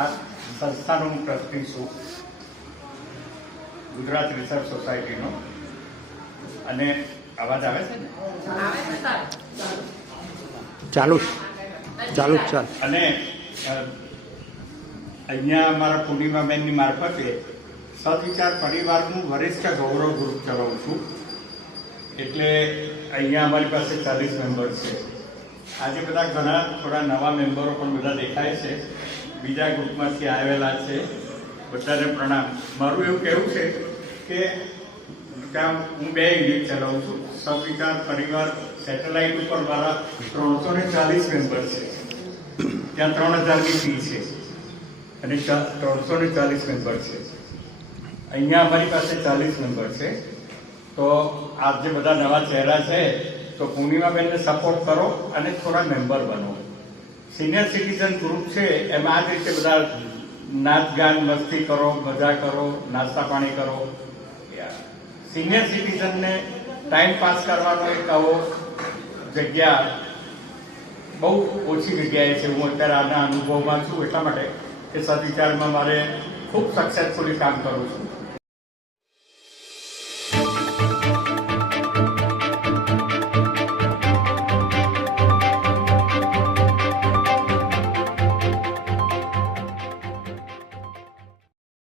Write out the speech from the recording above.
આ સંસ્થાનો હું ટ્રસ્ટી છું. ગુજરાત રિસર્ચ સોસાયટીનો. અને અવાજ આવે છે ને? ચાલુ ચાલુ ચાલ. અને અહીંયા અમારા પૂર્ણિમાબેનની મારફતે સદવિચાર પરિવારનું વરિષ્ઠ ગૌરવ ગ્રુપ ચલાવું છું. એટલે અહીંયા અમારી પાસે ચાલીસ મેમ્બર છે. આજે બધા ઘણા થોડા નવા મેમ્બરો પણ બધા દેખાય છે. બીજા ગ્રુપમાંથી આવેલા છે. બધાને પ્રણામ. મારું એવું કહેવું છે કે કામ હું બે યુનિટ ચલાવું છું. સવિચાર પરિવાર સેટેલાઇટ ઉપર મારા ત્રણસો ને ચાલીસ મેમ્બર છે. ત્યાં ત્રણ હજારની ફી છે. અને ત્રણસો ને ચાલીસ મેમ્બર છે. અહીંયા અમારી પાસે ચાલીસ મેમ્બર છે. તો આજે બધા નવા ચહેરા છે, તો પૂર્ણિમાબેનને સપોર્ટ કરો અને થોડા મેમ્બર બનો. સિનિયર સિટીઝન ગ્રુપ છે, એમાં આ રીતે બધા નાચ ગાન મસ્તી કરો, મજા કરો, નાસ્તા પાણી કરો. સિનિયર સિટીઝનને ટાઈમ પાસ કરવાનો એક આવો જગ્યા બહુ ઓછી જગ્યાએ છે. હું અત્યારે આના અનુભવમાં છું એટલા માટે કે સદવિચારમાં મારે ખૂબ સક્સેસફુલી કામ કરું છું.